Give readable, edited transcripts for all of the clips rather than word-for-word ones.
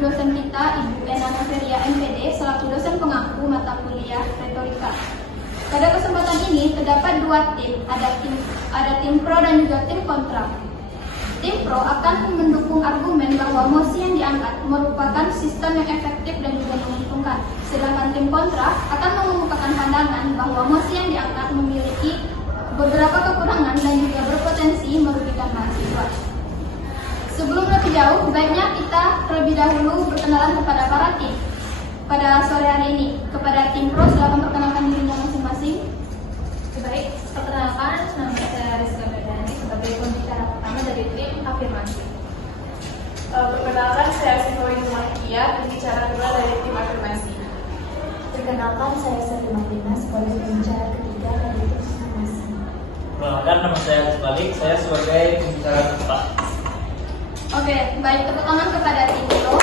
ibu dosen kita, Ibu Ena Noveria MPD, selaku dosen pengampu mata kuliah retorika. Pada kesempatan ini terdapat dua tim, ada tim pro dan juga tim kontra. Tim pro akan mendukung argumen bahwa mosi yang diangkat merupakan sistem yang efektif dan juga menguntungkan. Sedangkan tim kontra akan mengemukakan pandangan bahwa mosi yang diangkat memiliki beberapa kekurangan dan juga berpotensi merugikan mahasiswa. Sebelum lebih jauh, baiknya kita terlebih dahulu berkenalan kepada para tim. Pada sore hari ini, kepada tim pro, silakan perkenalkan dirinya masing-masing. Baik, perkenalkan, nama saya Rizka Bedani sebagai pembicara pertama dari tim afirmasi. Perkenalkan, saya Sifawin Zumakia, pembicara kedua dari tim afirmasi. Perkenalkan, saya Sari Martina sebagai pembicara ketiga dari tim afirmasi. Perkenalkan, nama saya Balik, saya sebagai pembicara keempat. Oke, baik, tepuk tangan kepada tim pro.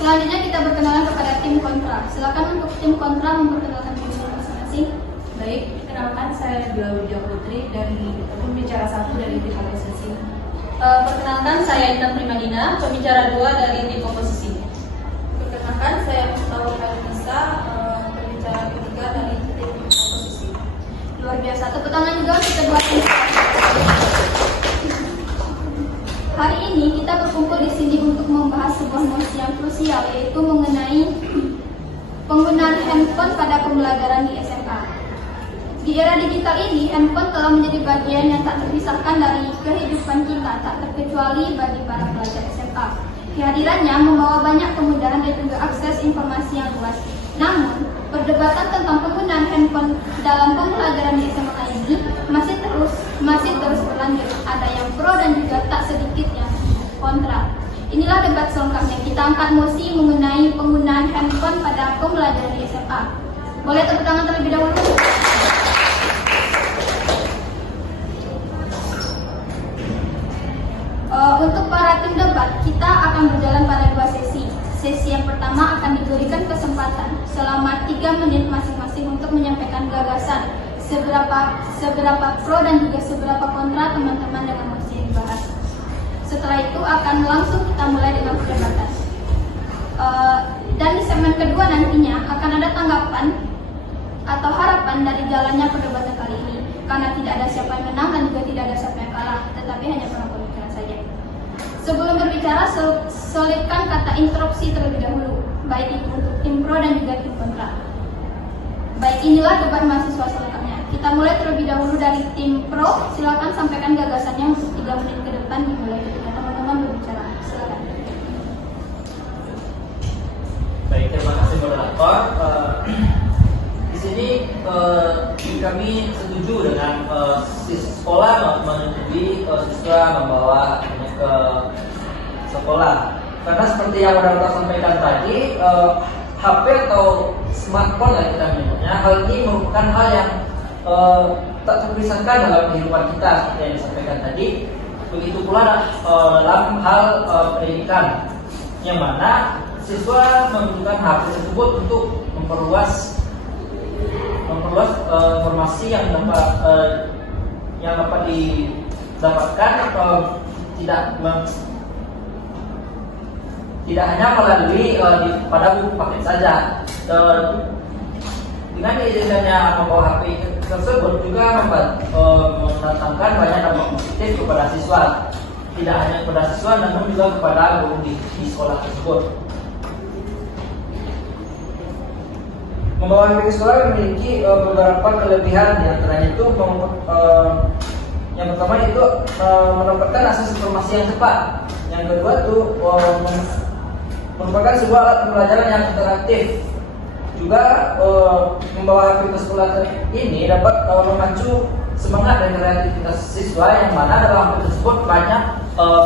Selanjutnya kita berkenalan kepada tim kontra. Silakan untuk tim kontra memperkenalkan diri masing-masing. Baik, perkenalkan saya Nabila Widya Putri dari pembicara satu dari tim oposisi. Perkenalkan saya Intan Primadina, pembicara dua dari tim oposisi. Perkenalkan, saya Mustafa Nisa, pembicara ketiga dari tim oposisi. Luar biasa, tepuk tangan juga untuk kedua tim. Hari ini kita berkumpul di sini untuk membahas sebuah mosi yang krusial, yaitu mengenai penggunaan handphone pada pembelajaran di SMA. Di era digital ini, handphone telah menjadi bagian yang tak terpisahkan dari kehidupan kita, tak terkecuali bagi para pelajar SMA. Kehadirannya membawa banyak kemudahan dan juga akses informasi yang luas. Namun, perdebatan tentang penggunaan handphone dalam pembelajaran di SMA ini masih terus berlanjut. Ada yang pro dan juga tak sedikit yang kontra. Inilah debat selengkapnya. Kita angkat mosi mengenai penggunaan handphone pada pembelajaran di SMA. Boleh tepuk tangan terlebih dahulu? Untuk para tim debat, kita akan berjalan pada dua sesi. Sesi yang pertama akan diberikan kesempatan selama 3 menit masing-masing untuk menyampaikan gagasan seberapa pro dan juga seberapa kontra teman-teman dengan mosi yang dibahas. Setelah itu akan langsung kita mulai dengan perdebatan. Dan di segmen kedua nantinya akan ada tanggapan atau harapan dari jalannya perdebatan kali ini. Karena tidak ada siapa yang menang dan juga tidak ada siapa yang kalah, tetapi hanya pemikiran saja. Sebelum berbicara, selipkan kata instruksi terlebih dahulu, baik itu untuk tim pro dan juga tim kontra. Baik, inilah debat mahasiswa selengkapnya. Kita mulai terlebih dahulu dari tim pro. Silakan sampaikan gagasannya untuk 3 menit ke depan, dimulai ketika teman-teman berbicara. Silakan. Baik, terima kasih moderator. Di sini kami setuju dengan sekolah menyetujui siswa membawa ke sekolah. Karena seperti yang moderator sampaikan tadi, HP atau smartphone yang kita menyebutnya, hal ini merupakan hal yang tak terpisahkan dalam kehidupan kita seperti yang disampaikan tadi. Begitu pula dalam hal pendidikan, yang mana siswa membutuhkan HP tersebut untuk memperluas informasi yang dapat didapatkan tidak hanya melalui pada buku paket saja. Dengan diizinkannya membawa HP tersebut juga mendatangkan banyak dampak positif kepada siswa. Tidak hanya kepada siswa, namun juga kepada guru di sekolah tersebut. Membawa HP ke sekolah memiliki beberapa kelebihan, diantaranya itu yang pertama itu mendapatkan akses informasi yang cepat. Yang kedua itu merupakan sebuah alat pembelajaran yang interaktif. Juga membawa HP ke sekolah ini dapat memacu semangat dan kreativitas siswa, yang mana dalam HP tersebut banyak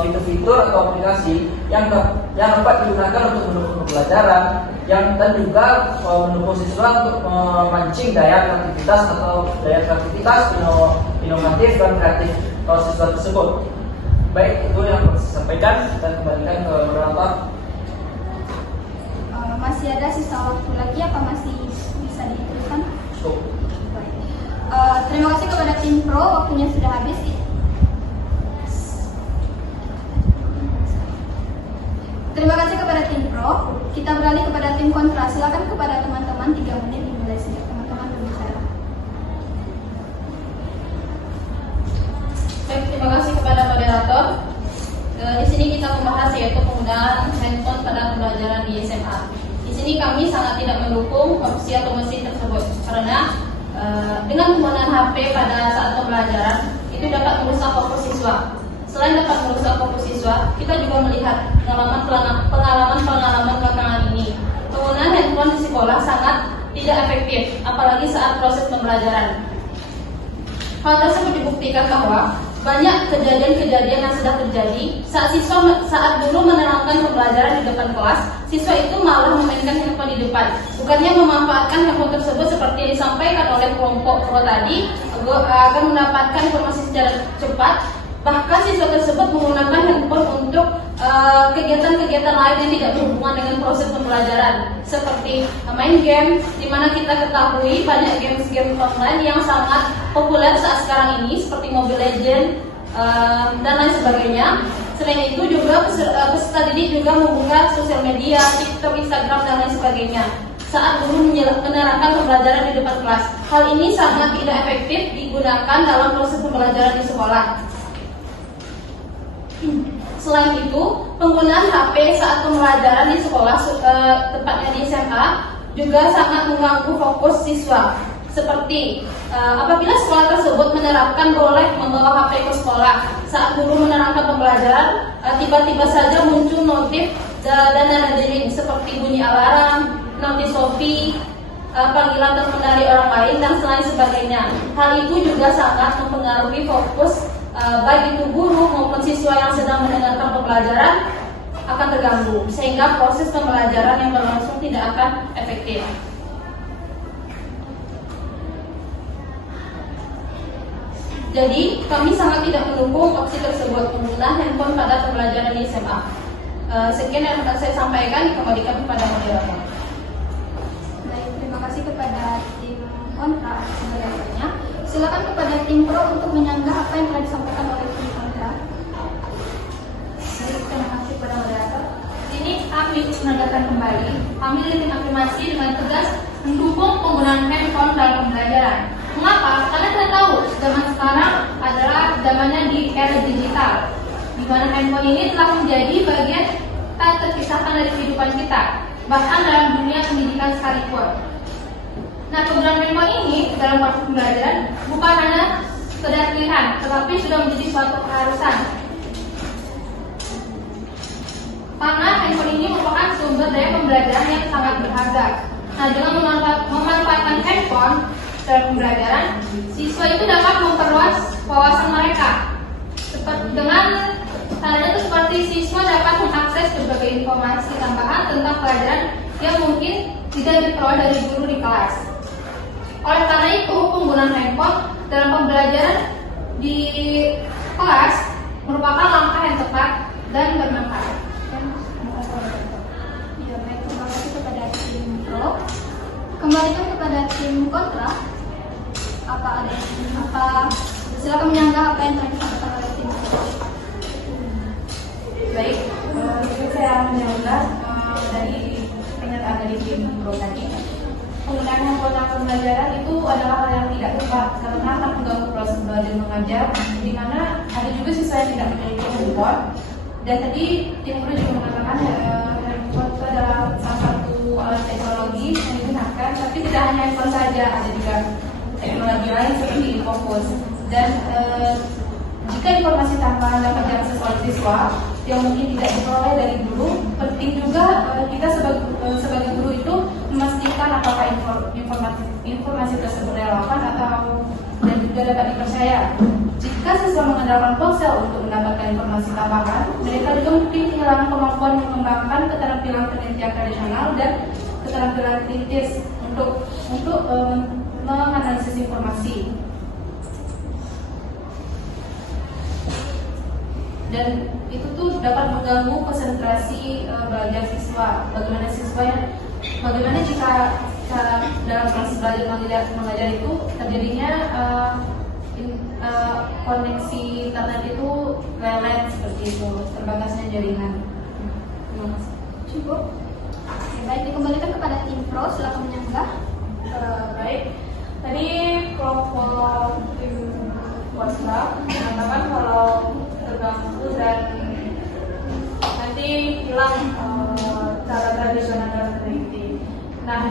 fitur-fitur atau aplikasi yang dapat digunakan untuk mendukung pembelajaran, dan juga mendukung siswa untuk memancing daya kreativitas inovatif dan kreatif siswa tersebut. Baik, itu yang harus saya sampaikan. Kita kembalikan ke moderator. Masih ada sisa waktu lagi apa masih bisa diteruskan? Terima kasih kepada tim pro, waktunya sudah habis. Kita beralih kepada tim kontra. Silakan kepada teman-teman 3 menit dimulai sejak teman-teman berbicara. Baik, terima kasih kepada moderator. Di sini kita membahas yaitu penggunaan handphone pada pembelajaran di SMA. Di sini kami sangat tidak mendukung opsi atau mesin tersebut karena dengan penggunaan HP pada saat pembelajaran itu dapat merusak fokus siswa. Selain dapat merusak fokus siswa, kita juga melihat pengalaman belakangan ini. Penggunaan handphone di sekolah sangat tidak efektif, apalagi saat proses pembelajaran. Hal tersebut dibuktikan bahwa banyak kejadian-kejadian yang sudah terjadi saat guru menerangkan pembelajaran di depan kelas, siswa itu malah memainkan handphone di depan. Bukannya memanfaatkan handphone tersebut seperti disampaikan oleh kelompok pro tadi agar mendapatkan informasi secara cepat. Bahkan siswa tersebut menggunakan handphone untuk kegiatan-kegiatan lain yang tidak berhubungan dengan proses pembelajaran, seperti main game, di mana kita ketahui banyak game-game online yang sangat populer saat sekarang ini, seperti Mobile Legends dan lain sebagainya. Selain itu juga peserta didik juga membuka sosial media, TikTok, Instagram dan lain sebagainya saat guru menerangkan pembelajaran di depan kelas. Hal ini sangat tidak efektif digunakan dalam proses pembelajaran di sekolah. Selain itu, penggunaan HP saat pembelajaran di sekolah, tepatnya di SMA, juga sangat mengganggu fokus siswa. Seperti apabila sekolah tersebut menerapkan boleh membawa HP ke sekolah saat guru menerangkan pembelajaran, tiba-tiba saja muncul notif dan nada dering seperti bunyi alarm, notis Shopee, panggilan telepon dari orang lain dan selain sebagainya. Hal itu juga sangat mempengaruhi fokus baik itu guru maupun siswa yang sedang mendengarkan pembelajaran akan terganggu, sehingga proses pembelajaran yang berlangsung tidak akan efektif. Jadi, kami sangat tidak mendukung opsi tersebut penggunaan handphone pada pembelajaran di SMA. Sekian yang akan saya sampaikan, dikembalikan kepada moderator. Baik, terima kasih kepada tim kontra moderatornya. Silakan kepada tim pro untuk menyanggah apa yang telah disampaikan oleh tim kontra. Baik, terima kasih kepada moderator. Ini kami menegaskan kembali, kami dari tim afirmasi dengan tegas mendukung penggunaan handphone dalam pembelajaran. Mengapa? Karena kita tahu zaman sekarang adalah zamannya di era digital, di mana handphone ini telah menjadi bagian tak terpisahkan dari kehidupan kita, bahkan dalam dunia pendidikan sekalipun. Nah, penggunaan handphone ini dalam proses pembelajaran bukan hanya sekedar pilihan, tetapi sudah menjadi suatu keharusan. Karena handphone ini merupakan sumber daya pembelajaran yang sangat berharga. Nah, dengan memanfaatkan handphone dalam pembelajaran, siswa itu dapat memperluas wawasan mereka. Dengan caranya itu seperti siswa dapat mengakses berbagai informasi tambahan tentang pelajaran yang mungkin tidak diperoleh dari guru di kelas. Oleh karena itu, penggunaan handphone dalam pembelajaran di kelas merupakan langkah yang tepat dan bermanfaat. Ya, baik, terima kasih kepada tim pro. Kembalikan kepada tim kontra. Silakan menyanggah apa yang telah disampaikan oleh tim pro. Baik, saya menyanggah dari pernyataan dari tim pro tadi. Penggunaan handphone dalam pembelajaran itu adalah hal yang tidak tepat karena akan mengganggu proses belajar mengajar, di mana ada juga siswa yang tidak memiliki handphone. Dan tadi tim pro juga mengatakan handphone itu adalah salah satu alat teknologi yang digunakan, tapi tidak hanya handphone saja, ada juga teknologi lain seperti Infocus. Dan jika informasi tambahan dapat diakses oleh siswa yang mungkin tidak diperoleh dari guru, penting juga kita sebagai guru itu memastikan apakah informasi tersebut relevan atau dan juga dapat dipercaya. Jika siswa mengandalkan ponsel untuk mendapatkan informasi tambahan, mereka juga mungkin kehilangan kemampuan mengembangkan keterampilan penelitian tradisional dan keterampilan kritis untuk menganalisis informasi. Dan itu tuh dapat mengganggu konsentrasi belajar siswa. Bagaimana jika dalam proses belajar mengajar itu terjadinya koneksi internet itu lelet seperti itu, terbatasnya jaringan. Terima kasih. Cukup. Baik, dikembalikan kepada tim pro, silakan menyanggah. Baik, tadi kelompok tim Wasra mengatakan kalau terganggu dan nanti hilang cara tradisional dalam peneliti. Nah,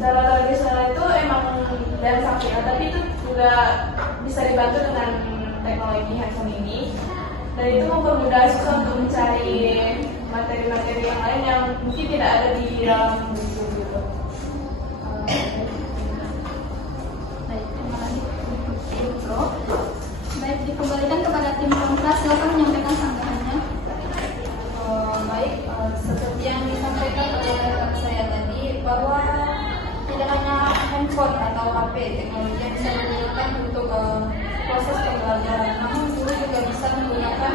cara tradisional itu emang dan sakit, tapi itu juga bisa dibantu dengan teknologi handphone ini. Dan itu mempermudah siswa untuk mencari materi-materi yang lain yang mungkin tidak ada di dalam buku gitu. Baik, terima kasih tim pro. Baik, dikembalikan kepada tim kontra, silakan menyampaikan sanggahannya. Baik, seperti yang disampaikan oleh rekan saya tadi bahwa tidak hanya handphone atau HP teknologi yang bisa digunakan untuk proses pembelajaran, namun guru juga bisa menggunakan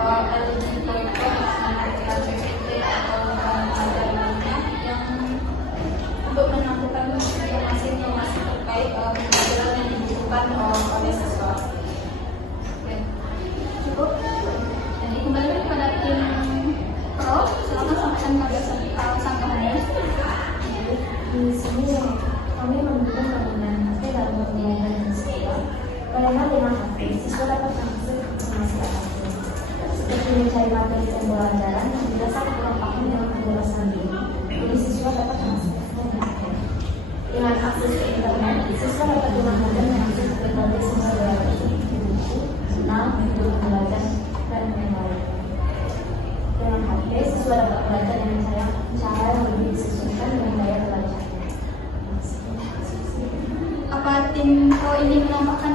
LED proyektor seperti PPT atau ajaran lainnya yang untuk menampilkan informasi-informasi terkait pembelajaran yang dibutuhkan oleh siswa. Oke, Cukup. Jadi kembali kepada tim pro, silakan sampaikan gagasan sanggahannya. Di sini kami mendukung penggunaan HP dalam pembelajaran siswa. Karena dengan HP, siswa dapat mengakses informasi apapun, seperti mencari materi pembelajaran yang berdasarkan kurang paham dalam penjelasan ini. Jadi siswa dapat mengaksesnya dengan HP. Dengan akses ke internet, siswa dapat dengan mudah mengakses berbagai sumber daya buku, jurnal, video pembelajaran, dan lain-lain. Dengan HP, siswa dapat belajar dengan cara yang lebih disesuaikan dengan daya belajar. Apa tim pro ini menambahkan?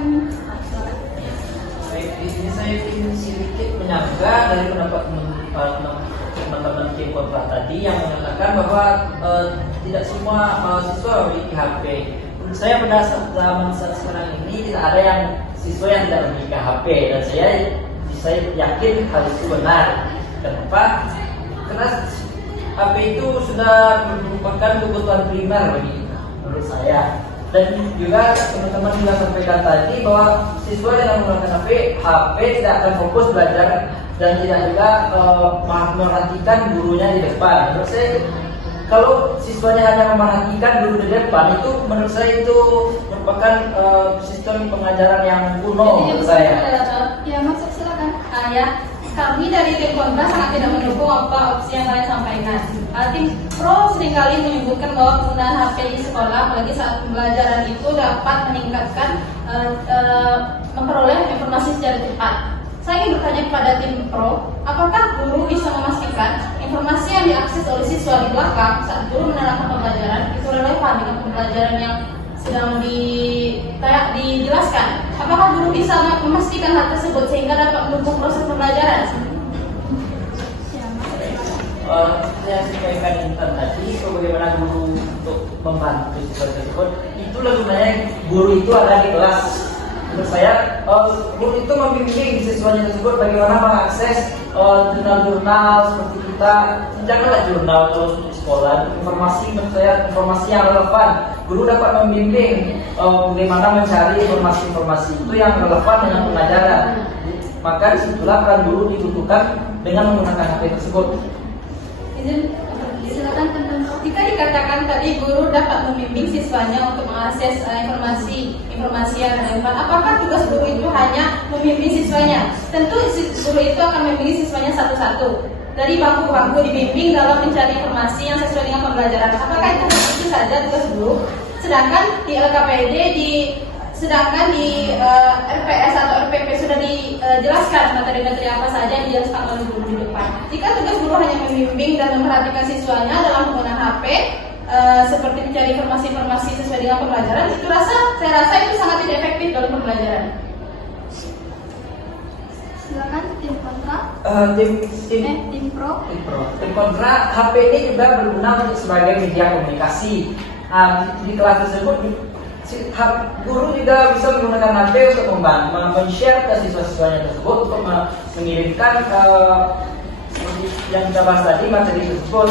Baik, di sini saya ingin sedikit menyanggah dari pendapat teman-teman tim kontra tadi yang mengatakan bahwa tidak semua siswa memiliki HP. Menurut saya pada zaman sekarang ini tidak ada yang siswa yang tidak memiliki HP, dan saya yakin hal itu benar. Kenapa? Karena HP itu sudah merupakan kebutuhan primer bagi kita, menurut saya. Dan juga teman-teman juga sampaikan tadi bahwa siswa yang menggunakan HP tidak akan fokus belajar dan tidak juga memperhatikan gurunya di depan. Menurut saya, kalau siswanya hanya memperhatikan guru di depan, itu menurut saya itu merupakan sistem pengajaran yang kuno menurut saya. Ya, maksud silakan. Ya, kami dari tim kontra sangat tidak mendukung apa opsi yang kalian sampaikan. Tim pro seringkali menyebutkan bahwa penggunaan HP di sekolah, apalagi saat pembelajaran itu dapat meningkatkan memperoleh informasi secara cepat. Saya ingin bertanya kepada tim pro, apakah guru bisa memastikan informasi yang diakses oleh siswa di belakang saat guru menerangkan pembelajaran itu relevan dengan pembelajaran yang sedang dijelaskan? Apakah guru bisa memastikan hal tersebut sehingga dapat mendukung proses pembelajaran? Ya, maksud silakan. Saya sampaikan tadi bagaimana guru untuk membantu siswa tersebut. Itulah gunanya guru itu ada di kelas. Menurut saya, guru itu membimbing siswanya tersebut bagaimana mengakses jurnal-jurnal seperti kita. Janganlah jurnal terus di sekolah. Informasi, menurut saya, informasi yang relevan. Guru dapat membimbing bagaimana mencari informasi-informasi itu yang relevan dengan pengajaran. Maka disitulah peran guru dibutuhkan dengan menggunakan HP tersebut. Silakan teman pro. Jika dikatakan tadi guru dapat membimbing siswanya untuk mengakses informasi yang relevan, apakah tugas guru itu hanya membimbing siswanya? Tentu guru itu akan membimbing siswanya satu-satu. Dari bangku-bangku dibimbing dalam mencari informasi yang sesuai dengan pembelajaran. Apakah itu saja tugas guru? Sedangkan di LKPD sedangkan di RPS atau RPP sudah dijelaskan materi-materi apa saja yang dijelaskan oleh guru di depan. Jika tugas guru hanya membimbing dan memperhatikan siswanya dalam penggunaan HP, seperti mencari informasi-informasi sesuai dengan pembelajaran, saya rasa itu sangat tidak efektif dalam pembelajaran. Silakan tim kontra. Tim pro. Tim kontra, HP ini juga berguna untuk sebagai media komunikasi. Di kelas tersebut guru juga bisa menggunakan HP untuk men-share ke siswa-siswanya tersebut untuk mengirimkan seperti yang kita bahas tadi materi tersebut.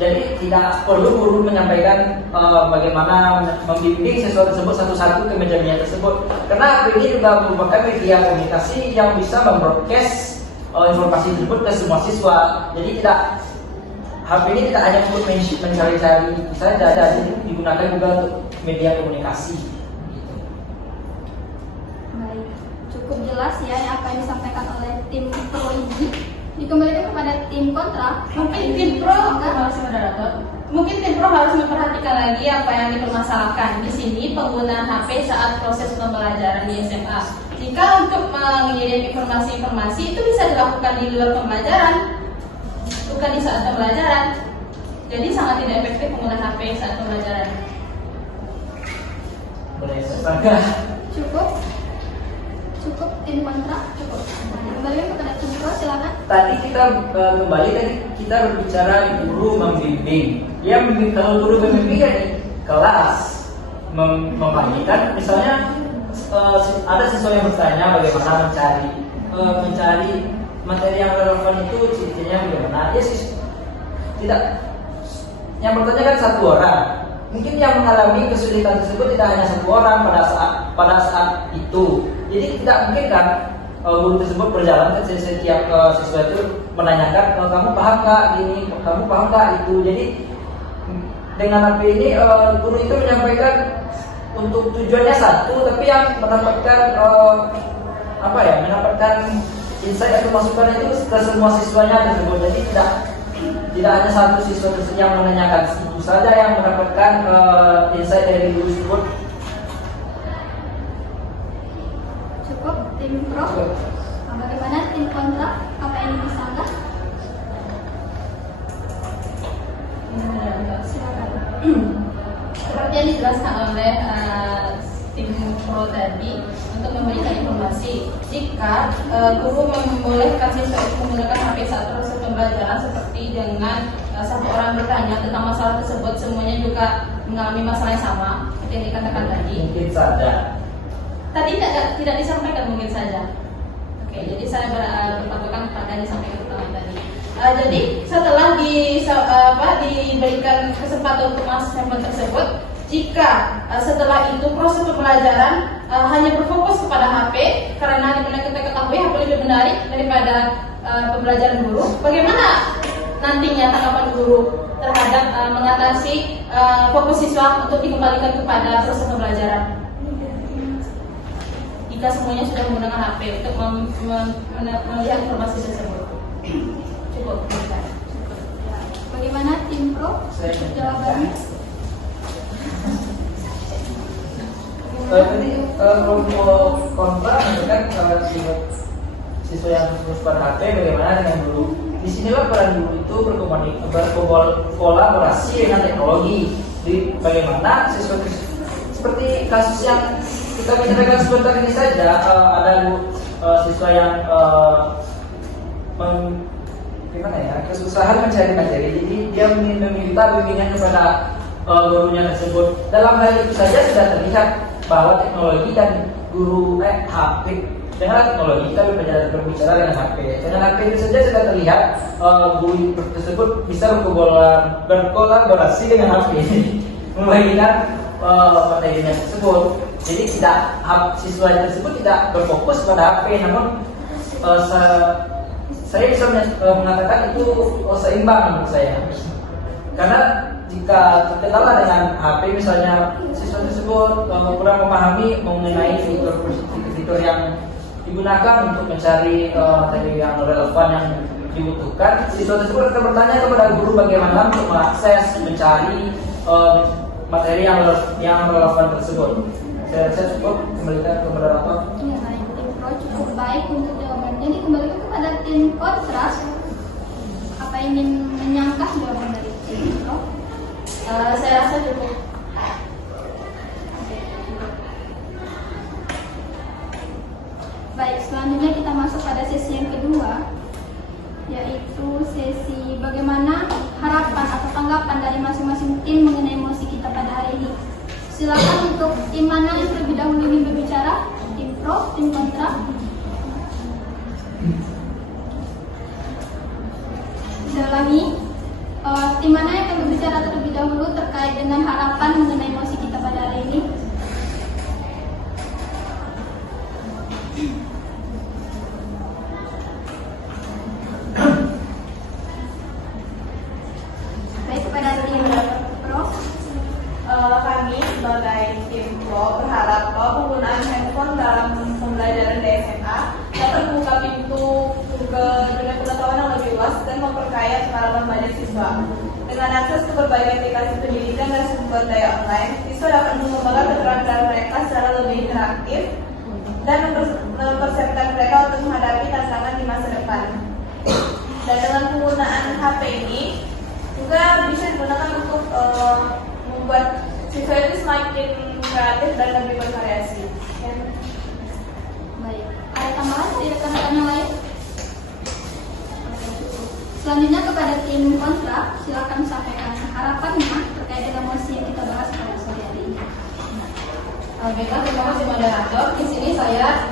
Jadi tidak perlu guru menyampaikan bagaimana membimbing siswa tersebut satu-satu ke meja tersebut. Karena ini juga merupakan media komunikasi yang bisa membroadcast informasi tersebut ke semua siswa. Jadi HP ini tidak hanya untuk mencari-cari itu saja, jadi digunakan juga untuk media komunikasi. Gitu. Baik, cukup jelas ya apa yang disampaikan oleh tim pro ini. Dikembalikan kepada tim kontra. Mungkin tim pro mungkin tim pro harus memperhatikan lagi apa yang dipermasalahkan di sini penggunaan HP saat proses pembelajaran di SMA. Jika untuk mengirim informasi-informasi itu bisa dilakukan di luar pembelajaran, bukan di saat pembelajaran. Jadi sangat tidak efektif penggunaan HP saat pembelajaran. Boleh saya Cukup tim kontra. Dikembalikan kepada tim pro, silakan. Tadi kita berbicara guru membimbing. Dia membimbing, kalau guru membimbing kan di kelas membagikan, misalnya ada siswa yang bertanya bagaimana mencari materi yang relevan itu ciri-cirinya bagaimana. Dia tidak, yang bertanya kan satu orang. Mungkin yang mengalami kesulitan tersebut tidak hanya satu orang pada saat itu. Jadi tidak mungkin kan guru tersebut berjalan ke setiap siswa itu menanyakan, kamu paham nggak ini, kamu paham nggak itu. Jadi dengan HP ini guru itu menyampaikan untuk tujuannya satu, tapi yang mendapatkan mendapatkan insight atau masukan itu ke semua siswanya tersebut. Jadi tidak hanya satu siswa tersebut yang menanyakan, itu saja yang mendapatkan insight dari guru tersebut. Cukup tim pro. Bagaimana tim kontra? Apa yang disanggah? Silakan. Seperti yang dijelaskan oleh tim pro tadi, untuk memberikan informasi, jika guru membolehkan siswa itu menggunakan HP saat proses pembelajaran seperti dengan satu orang bertanya tentang masalah tersebut, semuanya juga mengalami masalah yang sama seperti yang dikatakan tadi. Mungkin saja. Tadi tidak disampaikan mungkin saja. Oke, jadi saya berpatokan pada yang disampaikan pertama tadi. Jadi setelah diberikan kesempatan untuk masuk sampel tersebut, jika setelah itu proses pembelajaran hanya berfokus kepada HP, karena dimana kita ketahui HP lebih menarik daripada pembelajaran guru, bagaimana nantinya tanggapan guru terhadap mengatasi fokus siswa untuk dikembalikan kepada proses pembelajaran? Jika semuanya sudah menggunakan HP untuk melihat informasi tersebut. Cukup. Bagaimana tim pro? Jawabannya? Tadi kelompok kontra kan siswa yang terus pada HP, bagaimana dengan guru? Disinilah peran guru itu berkolaborasi dengan teknologi. Jadi bagaimana siswa seperti kasus yang kita bicarakan sebentar ini saja, ada siswa yang kesusahan mencari materi, jadi dia meminta bimbingan kepada gurunya tersebut. Dalam hal itu saja sudah terlihat bahwa teknologi dan guru HP, dengan teknologi kita berbicara dengan HP. Dengan HP itu saja sudah terlihat guru tersebut bisa berkolaborasi dengan HP membagikan materinya tersebut. Jadi siswa tersebut tidak berfokus pada HP, namun saya bisa mengatakan itu seimbang menurut saya. Karena jika terkendala dengan HP, misalnya siswa tersebut kurang memahami mengenai fitur yang digunakan untuk mencari materi yang relevan yang dibutuhkan, siswa tersebut akan bertanya kepada guru bagaimana untuk mengakses, mencari materi yang relevan tersebut. Saya rasa cukup, kembalikan ke moderator. Ya, baik, tim pro cukup baik untuk jawabannya. Dikembalikan kepada tim kontra. Apa ingin menyangka jawaban dari tim pro? Saya rasa cukup. Baik, selanjutnya kita masuk pada sesi yang kedua, yaitu sesi bagaimana harapan atau tanggapan dari masing-masing tim mengenai emosi kita pada hari ini. Silakan untuk tim mana yang terlebih dahulu ingin berbicara, tim pro, tim kontra. Saya ulangi, tim mana yang akan berbicara terlebih dahulu terkait dengan harapan mengenai emosi kita pada hari ini? siswa. Dengan akses ke berbagai aplikasi pendidikan dan sumber daya online, siswa dapat mengembangkan keterampilan mereka secara lebih interaktif dan mempersiapkan mereka untuk menghadapi tantangan di masa depan. Dan dengan penggunaan HP ini juga bisa digunakan untuk membuat siswa itu semakin kreatif dan lebih bervariasi. Ya. Baik, ada tambahan dari rekan-rekan yang lain? Selanjutnya kepada tim kontrak, silakan sampaikan harapannya terkait dengan mosi yang kita bahas pada sore hari ini. Baiklah, terima kasih moderator. Di sini saya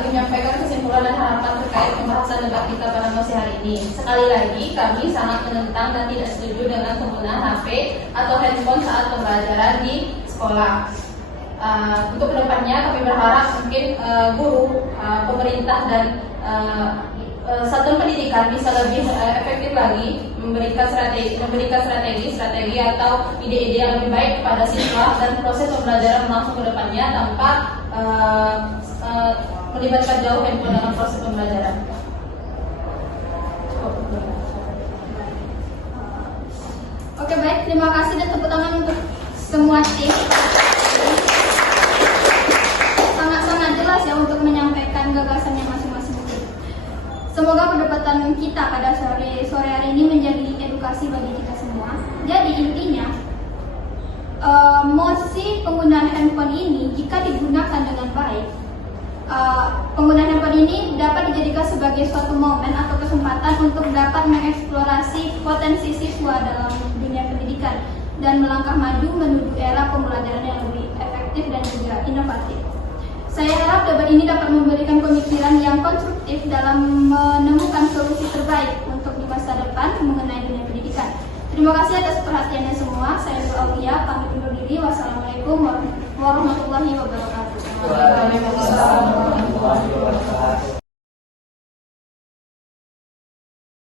ingin menyampaikan kesimpulan dan harapan terkait pembahasan debat kita pada malam hari ini. Sekali lagi, kami sangat menentang dan tidak setuju dengan penggunaan HP atau handphone saat pembelajaran di sekolah. Untuk kedepannya, kami berharap mungkin guru, pemerintah dan satuan pendidikan bisa lebih efektif lagi memberikan strategi atau ide-ide yang lebih baik kepada siswa dan proses pembelajaran langsung ke depannya tanpa melibatkan jauh handphone dalam proses pembelajaran. Oke, baik, terima kasih dan tepuk tangan untuk semua tim. Sangat-sangat jelas ya untuk menyampaikan gagasannya masing-masing tim. Semoga perdebatan kita pada sore hari ini menjadi edukasi bagi kita semua. Jadi intinya, mosi penggunaan handphone ini jika digunakan dengan baik, penggunaan handphone ini dapat dijadikan sebagai suatu momen atau kesempatan untuk dapat mengeksplorasi potensi siswa dalam dunia pendidikan dan melangkah maju menuju era pembelajaran yang lebih efektif dan juga inovatif. Saya harap debat ini dapat memberikan pemikiran yang konstruktif dalam menemukan solusi terbaik untuk di masa depan mengenai dunia pendidikan. Terima kasih atas perhatiannya semua. Saya Nur Aulia, pamit undur diri. Wassalamualaikum warahmatullahi wabarakatuh. Waalaikumsalam warahmatullahi wabarakatuh.